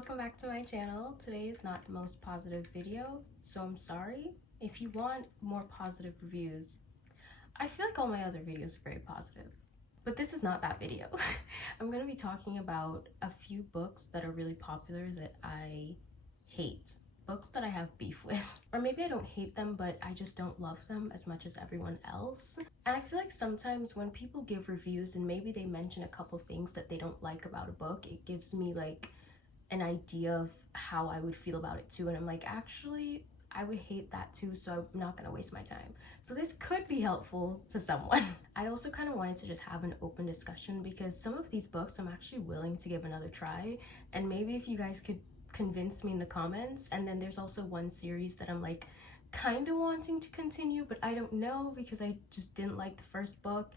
welcome back to my channel. Today is not the most positive video, so I'm sorry. If you want more positive reviews, I feel like all my other videos are very positive, but this is not that video. I'm gonna be talking about a few books that are really popular that I hate. Books that I have beef with. Or maybe I don't hate them, but I just don't love them as much as everyone else. And I feel like sometimes when people give reviews and maybe they mention a couple things that they don't like about a book, it gives me like an idea of how I would feel about it too. And I'm like, actually, I would hate that too, so I'm not gonna waste my time. So this could be helpful to someone. I also kind of wanted to just have an open discussion because some of these books I'm actually willing to give another try. And maybe if you guys could convince me in the comments. And then there's also one series that I'm like kind of wanting to continue, but I don't know because I just didn't like the first book.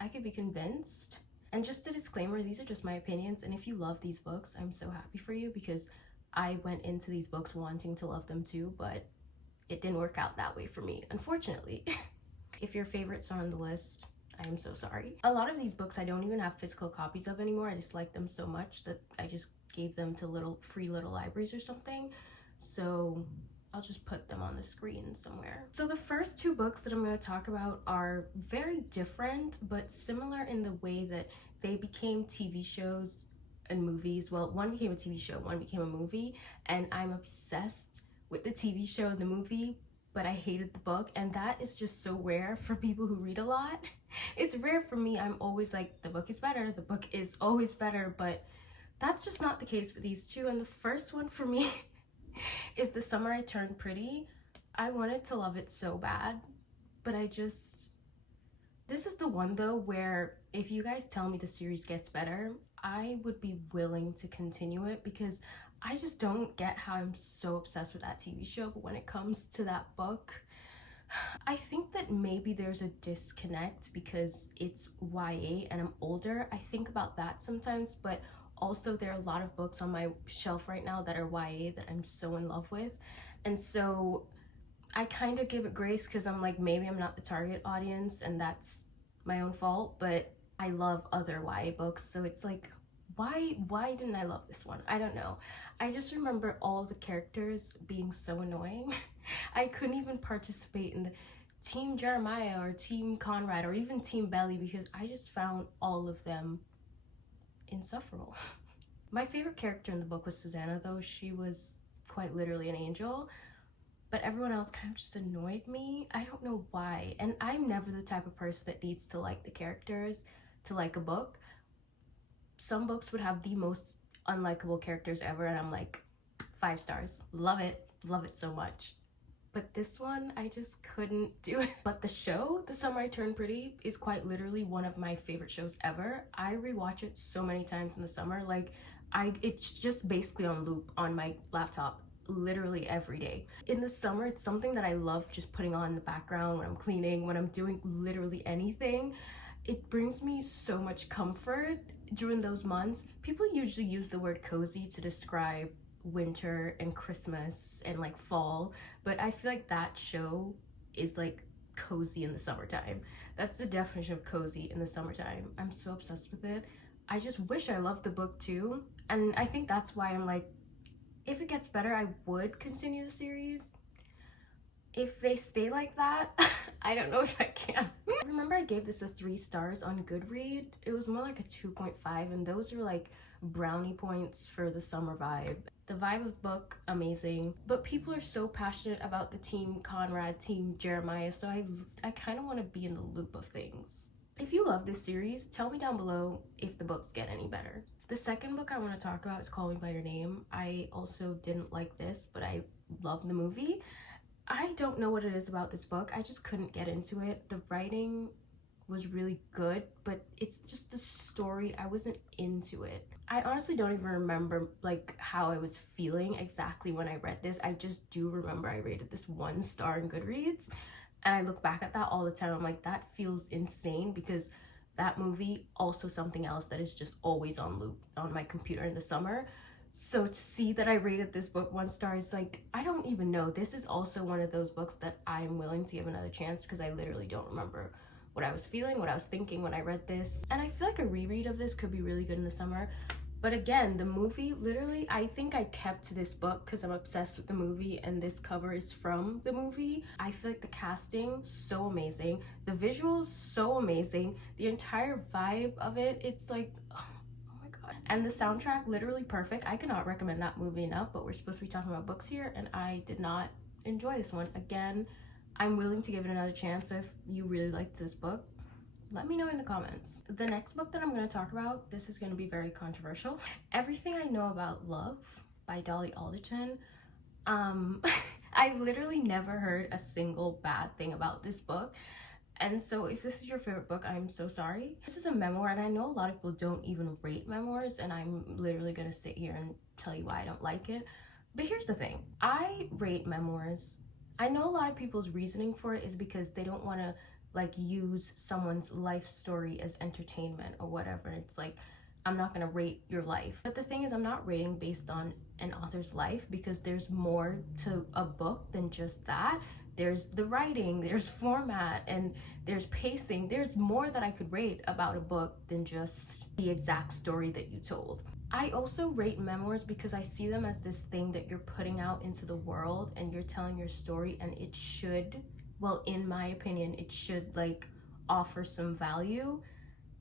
I could be convinced. And just a disclaimer, these are just my opinions, and if you love these books, I'm so happy for you because I went into these books wanting to love them too, but it didn't work out that way for me, unfortunately. If your favorites are on the list, I am so sorry. A lot of these books I don't even have physical copies of anymore. I just like them so much that I just gave them to free little libraries or something. So I'll just put them on the screen somewhere. So the first two books that I'm going to talk about are very different, but similar in the way that they became TV shows and movies. Well, one became a TV show, one became a movie, and I'm obsessed with the TV show and the movie, but I hated the book, and that is just so rare for people who read a lot. It's rare for me. I'm always like, the book is better, the book is always better, but that's just not the case for these two. And the first one for me is The Summer I Turned Pretty. I wanted to love it so bad, but this is the one though where if you guys tell me the series gets better, I would be willing to continue it because I just don't get how I'm so obsessed with that TV show, but when it comes to that book, I think that maybe there's a disconnect because it's YA and I'm older. I think about that sometimes, but also there are a lot of books on my shelf right now that are YA that I'm so in love with. And so I kind of give it grace because I'm like, maybe I'm not the target audience and that's my own fault, but I love other YA books. So it's like, why didn't I love this one? I don't know. I just remember all the characters being so annoying. I couldn't even participate in the Team Jeremiah or Team Conrad or even Team Belly because I just found all of them insufferable. My favorite character in the book was Susanna though. She was quite literally an angel, but everyone else kind of just annoyed me. I don't know why. And I'm never the type of person that needs to like the characters to like a book. Some books would have the most unlikable characters ever and I'm like, 5 stars, love it so much. But this one, I just couldn't do it. But the show, The Summer I Turned Pretty, is quite literally one of my favorite shows ever. I rewatch it so many times in the summer. Like, it's just basically on loop on my laptop literally every day. In the summer, it's something that I love just putting on in the background when I'm cleaning, when I'm doing literally anything. It brings me so much comfort during those months. People usually use the word cozy to describe winter and Christmas and like fall, but I feel like that show is like cozy in the summertime. That's the definition of cozy in the summertime. I'm so obsessed with it. I just wish I loved the book too, and I think that's why I'm like, if it gets better, I would continue the series. If they stay like that, I don't know if I can. I remember I gave this a 3 stars on Goodreads. It was more like a 2.5, and those are like brownie points for the summer vibe. The vibe of the book, amazing, but people are so passionate about the Team Conrad, Team Jeremiah, so I kind of want to be in the loop of things. If you love this series, tell me down below if the books get any better. The second book I want to talk about is Call Me By Your Name. I also didn't like this, but I love the movie. I don't know what it is about this book. I just couldn't get into it. The writing was really good, but it's just the story. I wasn't into it. I honestly don't even remember like how I was feeling exactly when I read this. I just do remember I rated this 1 star in Goodreads, and I look back at that all the time. I'm like, that feels insane because that movie, also something else that is just always on loop on my computer in the summer. So to see that I rated this book 1 star is like, I don't even know. This is also one of those books that I'm willing to give another chance because I literally don't remember what I was feeling, what I was thinking when I read this. And I feel like a reread of this could be really good in the summer, But again, the movie, literally, I think I kept this book because I'm obsessed with the movie, and this cover is from the movie. I feel like the casting, so amazing. The visuals, so amazing. The entire vibe of it, it's like, oh my god. And the soundtrack, literally perfect. I cannot recommend that movie enough, but we're supposed to be talking about books here, and I did not enjoy this one. Again, I'm willing to give it another chance. So if you really liked this book, let me know in the comments. The next book that I'm going to talk about, this is going to be very controversial. Everything I Know About Love by Dolly Alderton. I've literally never heard a single bad thing about this book. And so if this is your favorite book, I'm so sorry. This is a memoir, and I know a lot of people don't even rate memoirs, and I'm literally going to sit here and tell you why I don't like it. But here's the thing. I rate memoirs. I know a lot of people's reasoning for it is because they don't want to like use someone's life story as entertainment or whatever. It's like, I'm not gonna rate your life. But the thing is, I'm not rating based on an author's life, because there's more to a book than just that. There's the writing, there's format, and there's pacing. There's more that I could rate about a book than just the exact story that you told. I also rate memoirs because I see them as this thing that you're putting out into the world and you're telling your story, and it should, well, in my opinion, it should like offer some value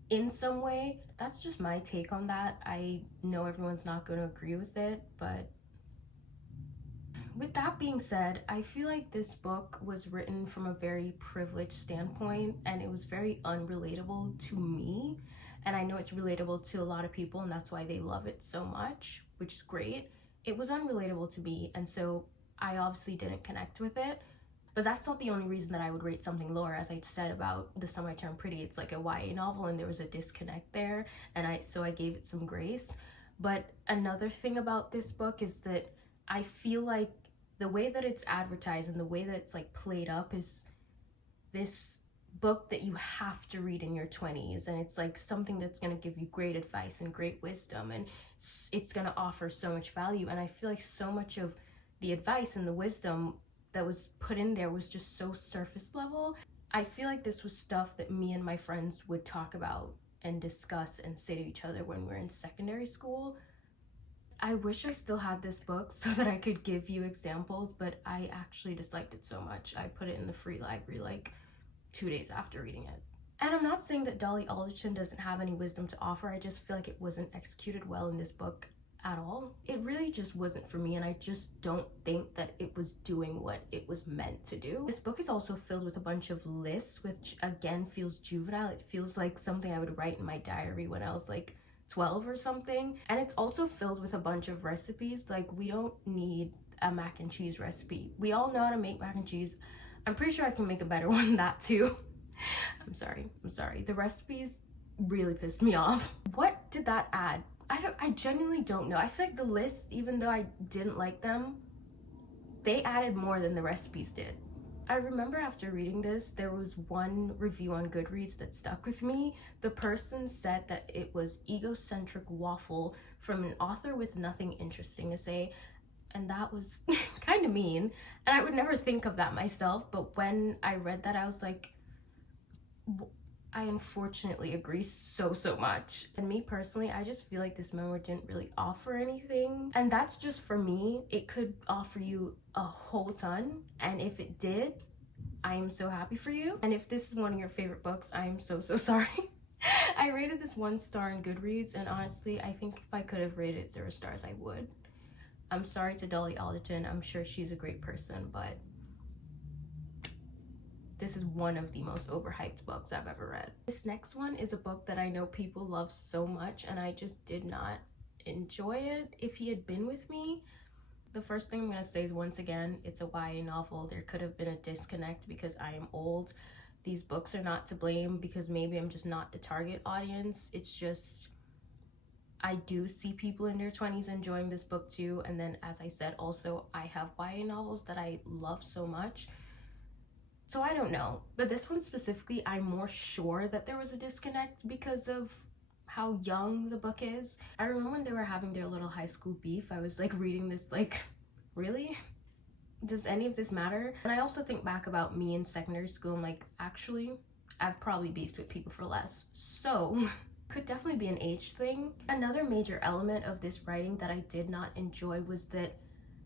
in some way. That's just my take on that. I know everyone's not going to agree with it, but with that being said, I feel like this book was written from a very privileged standpoint, and it was very unrelatable to me. And I know it's relatable to a lot of people, and that's why they love it so much, which is great. It was unrelatable to me, and so I obviously didn't connect with it. But that's not the only reason that I would rate something lower. As I said about The Summer I Turned Pretty, it's like a YA novel, and there was a disconnect there, and so I gave it some grace. But another thing about this book is that I feel like the way that it's advertised and the way that it's like played up is this book that you have to read in your 20s, and it's like something that's going to give you great advice and great wisdom, and it's going to offer so much value. And I feel like so much of the advice and the wisdom that was put in there was just so surface level. I feel like this was stuff that me and my friends would talk about and discuss and say to each other when we were in secondary school. I wish I still had this book so that I could give you examples, but I actually disliked it so much. I put it in the free library like 2 days after reading it. And I'm not saying that Dolly Alderton doesn't have any wisdom to offer. I just feel like it wasn't executed well in this book at all. It really just wasn't for me, and I just don't think that it was doing what it was meant to do. This book is also filled with a bunch of lists, which again feels juvenile. It feels like something I would write in my diary when I was like 12 or something. And it's also filled with a bunch of recipes. Like, we don't need a mac and cheese recipe. We all know how to make mac and cheese. I'm pretty sure I can make a better one than that too. I'm sorry. The recipes really pissed me off. What did that add? I genuinely don't know. I feel like the lists, even though I didn't like them, they added more than the recipes did. I remember after reading this, there was one review on Goodreads that stuck with me. The person said that it was egocentric waffle from an author with nothing interesting to say, and that was kind of mean. And I would never think of that myself, but when I read that, I was like, I unfortunately agree so much. And me personally, I just feel like this memoir didn't really offer anything. And that's just for me. It could offer you a whole ton. And if it did, I am so happy for you. And if this is one of your favorite books, I am so sorry. I rated this 1 star in Goodreads, and honestly, I think if I could have rated it 0 stars, I would. I'm sorry to Dolly Alderton. I'm sure she's a great person, but this is one of the most overhyped books I've ever read. This next one is a book that I know people love so much, and I just did not enjoy it. If he had been with me, the first thing I'm gonna say is, once again, it's a YA novel. There could have been a disconnect because I am old. These books are not to blame because maybe I'm just not the target audience. It's just, I do see people in their 20s enjoying this book too. And then, as I said, also, I have YA novels that I love so much. So I don't know, but this one specifically, I'm more sure that there was a disconnect because of how young the book is. I remember when they were having their little high school beef, I was like reading this like, really? Does any of this matter? And I also think back about me in secondary school, I'm like, actually, I've probably beefed with people for less. So could definitely be an age thing. Another major element of this writing that I did not enjoy was that,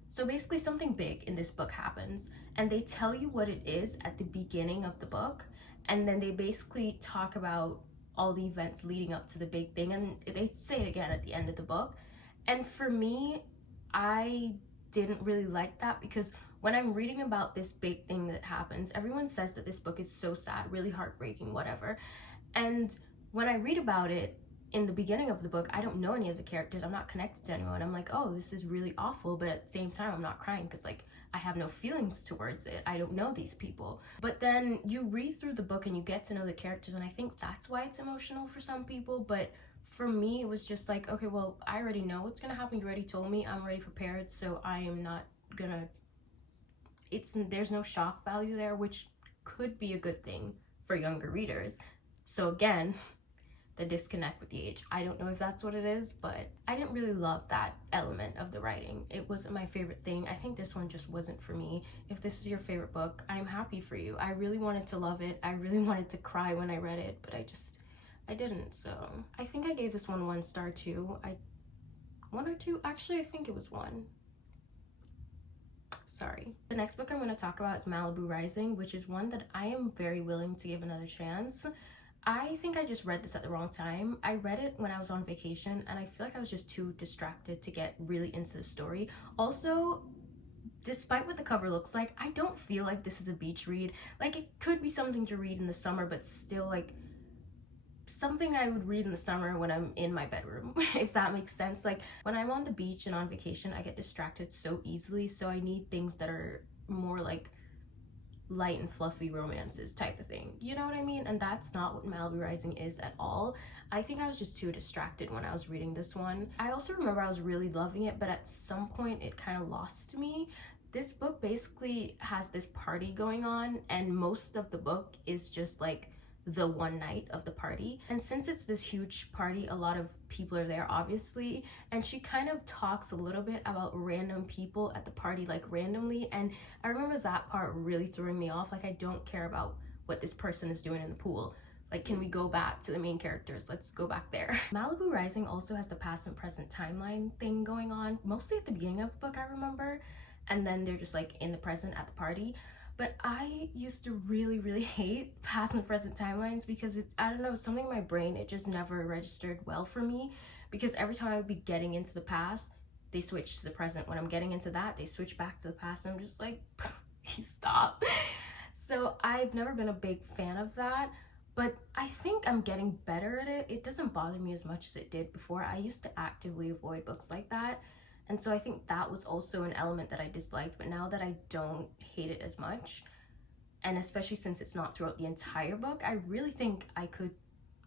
so basically something big in this book happens and they tell you what it is at the beginning of the book, and then they basically talk about all the events leading up to the big thing, and they say it again at the end of the book. And for me, I didn't really like that, because when I'm reading about this big thing that happens, everyone says that this book is so sad, really heartbreaking, whatever. And when I read about it in the beginning of the book, I don't know any of the characters, I'm not connected to anyone. I'm like, oh, this is really awful, but at the same time I'm not crying because like I have no feelings towards it. I don't know these people. But then you read through the book and you get to know the characters, and I think that's why it's emotional for some people. But for me, it was just like, okay, well, I already know what's gonna happen. You already told me, I'm already prepared, so I am not gonna, there's no shock value there, which could be a good thing for younger readers. So again, the disconnect with the age. I don't know if that's what it is, but I didn't really love that element of the writing. It wasn't my favorite thing. I think this one just wasn't for me. If this is your favorite book, I'm happy for you. I really wanted to love it. I really wanted to cry when I read it, but I didn't. So I think I gave this one 1 star too. One or two, actually I think it was 1. Sorry. The next book I'm going to talk about is Malibu Rising, which is one that I am very willing to give another chance. I think I just read this at the wrong time. I read it when I was on vacation, and I feel like I was just too distracted to get really into the story. Also, despite what the cover looks like, I don't feel like this is a beach read. Like, it could be something to read in the summer, but still like something I would read in the summer when I'm in my bedroom, if that makes sense. Like, when I'm on the beach and on vacation, I get distracted so easily, so I need things that are more like light and fluffy romances type of thing, you know what I mean? And that's not what Malibu Rising is at all. I think I was just too distracted when I was reading this one. I also remember I was really loving it, but at some point it kind of lost me. This book basically has this party going on, and most of the book is just like the one night of the party. And since it's this huge party, a lot of people are there, obviously, and she kind of talks a little bit about random people at the party, like randomly, and I remember that part really throwing me off. Like, I don't care about what this person is doing in the pool. Like, can we go back to the main characters? Let's go back there. Malibu Rising also has the past and present timeline thing going on, mostly at the beginning of the book, I remember, and then they're just like in the present at the party. But I used to really, really hate past and present timelines because I don't know, something in my brain, it just never registered well for me, because every time I would be getting into the past, they switch to the present. When I'm getting into that, they switch back to the past, and I'm just like, please stop. So I've never been a big fan of that, but I think I'm getting better at it. It doesn't bother me as much as it did before. I used to actively avoid books like that. And so I think that was also an element that I disliked, but now that I don't hate it as much, and especially since it's not throughout the entire book, I really think I could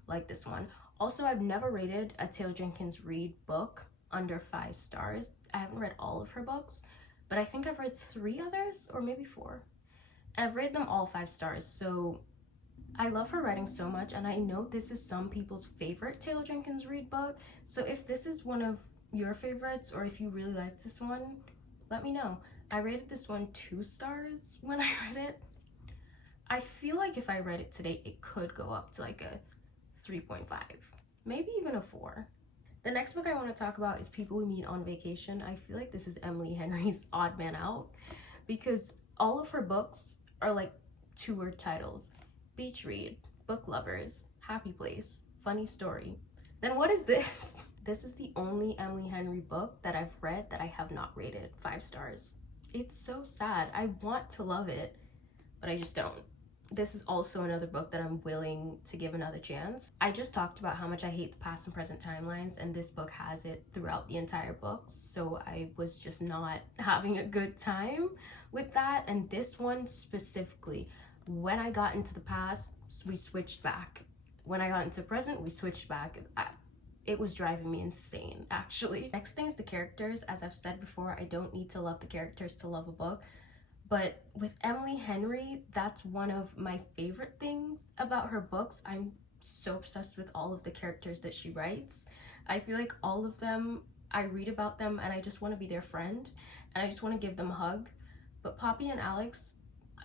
like this one. Also, I've never rated a Taylor Jenkins Reid book under 5 stars. I haven't read all of her books, but I think I've read 3 others, or maybe 4. And I've rated them all 5 stars, so I love her writing so much, and I know this is some people's favorite Taylor Jenkins Reid book, so if this is one of your favorites, or if you really liked this one, let me know. I rated this one 2 stars when I read it. I feel like if I read it today, it could go up to like a 3.5, maybe even a 4. The next book I want to talk about is People We Meet on Vacation. I feel like this is Emily Henry's odd man out, because all of her books are like 2-word titles: beach read, book lovers, happy place, funny story. Then what is this? This is the only Emily Henry book that I've read that I have not rated 5 stars. It's so sad. I want to love it, but I just don't. This is also another book that I'm willing to give another chance. I just talked about how much I hate the past and present timelines, and this book has it throughout the entire book, so I was just not having a good time with that. And this one specifically, when I got into the past, we switched back. When I got into the present, we switched back. It was driving me insane, actually. Next thing is the characters. As I've said before, I don't need to love the characters to love a book. But with Emily Henry, that's one of my favorite things about her books. I'm so obsessed with all of the characters that she writes. I feel like all of them, I read about them and I just want to be their friend, and I just want to give them a hug. But Poppy and Alex,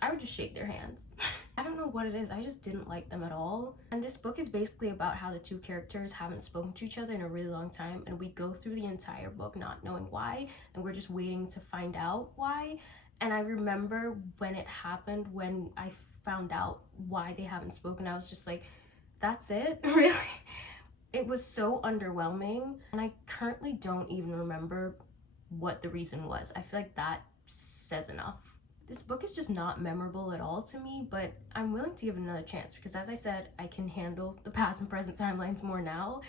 I would just shake their hands. I don't know what it is, I just didn't like them at all. And this book is basically about how the two characters haven't spoken to each other in a really long time, and we go through the entire book not knowing why, and we're just waiting to find out why. And I remember when it happened, when I found out why they haven't spoken, I was just like, that's it? Really? It was so underwhelming, and I currently don't even remember what the reason was. I feel like that says enough. This book is just not memorable at all to me, but I'm willing to give it another chance because, as I said, I can handle the past and present timelines more now,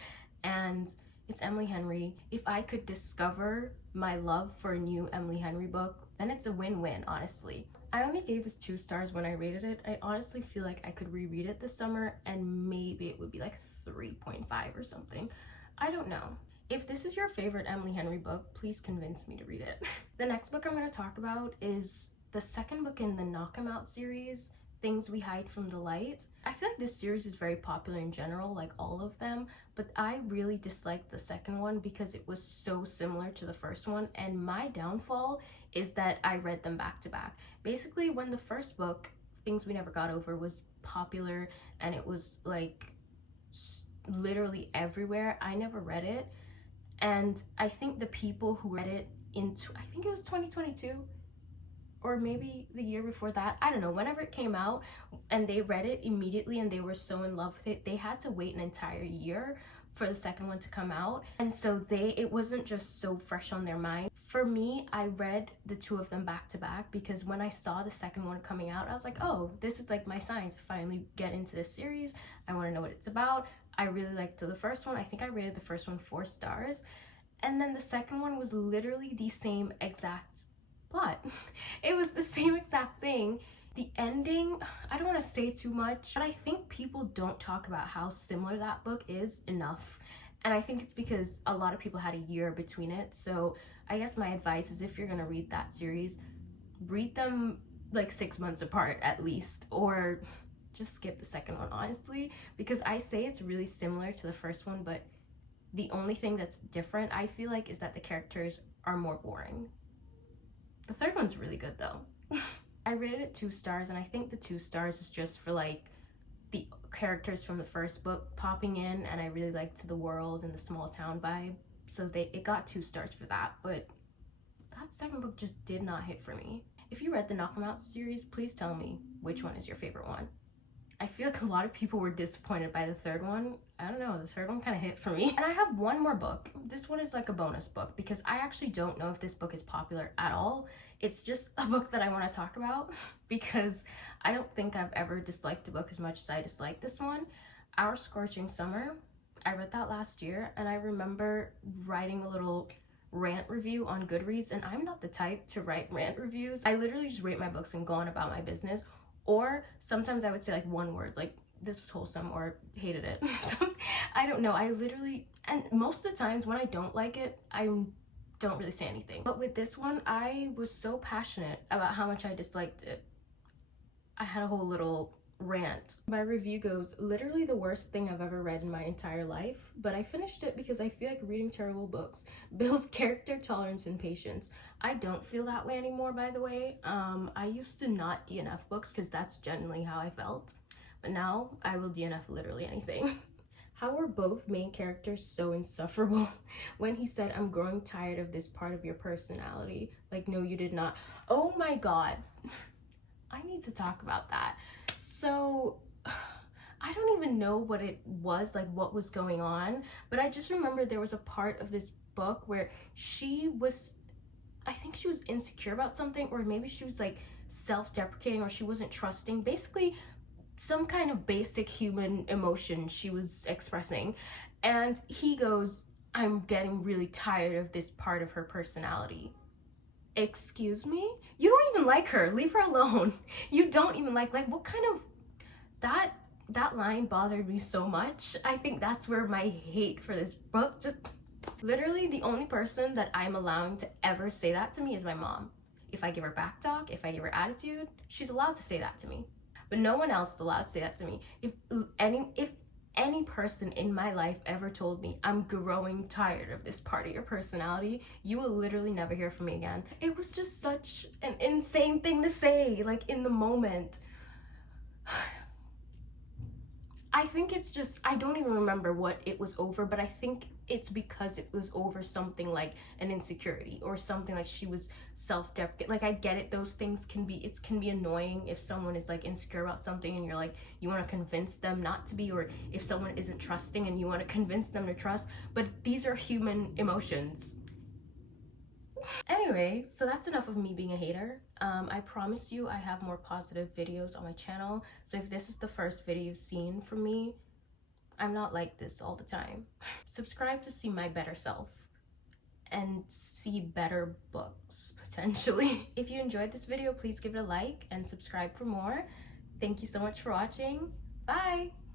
and it's Emily Henry. If I could discover my love for a new Emily Henry book, then it's a win-win, honestly. I only gave this 2 stars when I rated it. I honestly feel like I could reread it this summer and maybe it would be like 3.5 or something. I don't know. If this is your favorite Emily Henry book, please convince me to read it. The next book I'm going to talk about is the second book in the Knock 'Em Out series, Things We Hide from the Light. I feel like this series is very popular in general, like all of them, but I really disliked the second one because it was so similar to the first one, and my downfall is that I read them back to back. Basically, when the first book, Things We Never Got Over, was popular and it was like literally everywhere, I never read it, and I think the people who read it I think it was 2022, or maybe the year before that, I don't know, whenever it came out, and they read it immediately and they were so in love with it, they had to wait an entire year for the second one to come out, and so it wasn't just so fresh on their mind. For me, I read the 2 of them back to back because when I saw the second one coming out, I was like, oh, this is like my sign to finally get into this series. I want to know what it's about. I really liked the first one. I think I rated the first one 4 stars, and then the second one was literally the same exact plot. It was the same exact thing. The ending, I don't want to say too much, but I think people don't talk about how similar that book is enough. And I think it's because a lot of people had a year between it. So I guess my advice is, if you're going to read that series, read them like 6 months apart at least, or just skip the second one, honestly, because I say it's really similar to the first one, but the only thing that's different, I feel like, is that the characters are more boring. The third one's really good though. I rated it 2 stars, and I think the 2 stars is just for like the characters from the first book popping in, and I really liked the world and the small town vibe, so it got 2 stars for that. But that second book just did not hit for me. If you read the Knock 'Em Out series, please tell me which one is your favorite one. I feel like a lot of people were disappointed by the third one. I don't know, the third one kind of hit for me. And I have one more book. This one is like a bonus book because I actually don't know if this book is popular at all. It's just a book that I want to talk about because I don't think I've ever disliked a book as much as I dislike this one. Our Scorching Summer. I read that last year, and I remember writing a little rant review on Goodreads, and I'm not the type to write rant reviews. I literally just rate my books and go on about my business. Or sometimes I would say like one word, like this was wholesome, or hated it. So I don't know, I literally, and most of the times when I don't like it, I don't really say anything. But with this one, I was so passionate about how much I disliked it. I had a whole little rant. My review goes, literally the worst thing I've ever read in my entire life, but I finished it because I feel like reading terrible books builds character, tolerance, and patience. I don't feel that way anymore, by the way. I used to not DNF books because that's generally how I felt, but now I will DNF literally anything. How were both main characters so insufferable? When he said, I'm growing tired of this part of your personality. Like, no, you did not. Oh my god. I need to talk about that. So I don't even know what it was, like what was going on, but I just remember there was a part of this book where I think she was insecure about something, or maybe she was like self-deprecating, or she wasn't trusting. Basically, some kind of basic human emotion she was expressing. And he goes, I'm getting really tired of this part of her personality. Excuse me? You don't even like her. Leave her alone. You don't even like what kind of, that line bothered me so much. I think that's where my hate for this book, just literally the only person that I'm allowing to ever say that to me is my mom. If I give her back talk, if I give her attitude, she's allowed to say that to me. But no one else is allowed to say that to me. If any person in my life ever told me, I'm growing tired of this part of your personality, you will literally never hear from me again. It was just such an insane thing to say, like in the moment. I think it's just, I don't even remember what it was over, but I think it's because it was over something like an insecurity or something like she was self-deprecating. Like, I get it, those things can be, it can be annoying if someone is like insecure about something and you're like, you want to convince them not to be, or if someone isn't trusting and you want to convince them to trust, but these are human emotions. Anyway, so that's enough of me being a hater. I promise you I have more positive videos on my channel. So if this is the first video you've seen from me, I'm not like this all the time. Subscribe to see my better self and see better books, potentially. If you enjoyed this video, please give it a like and subscribe for more. Thank you so much for watching. Bye!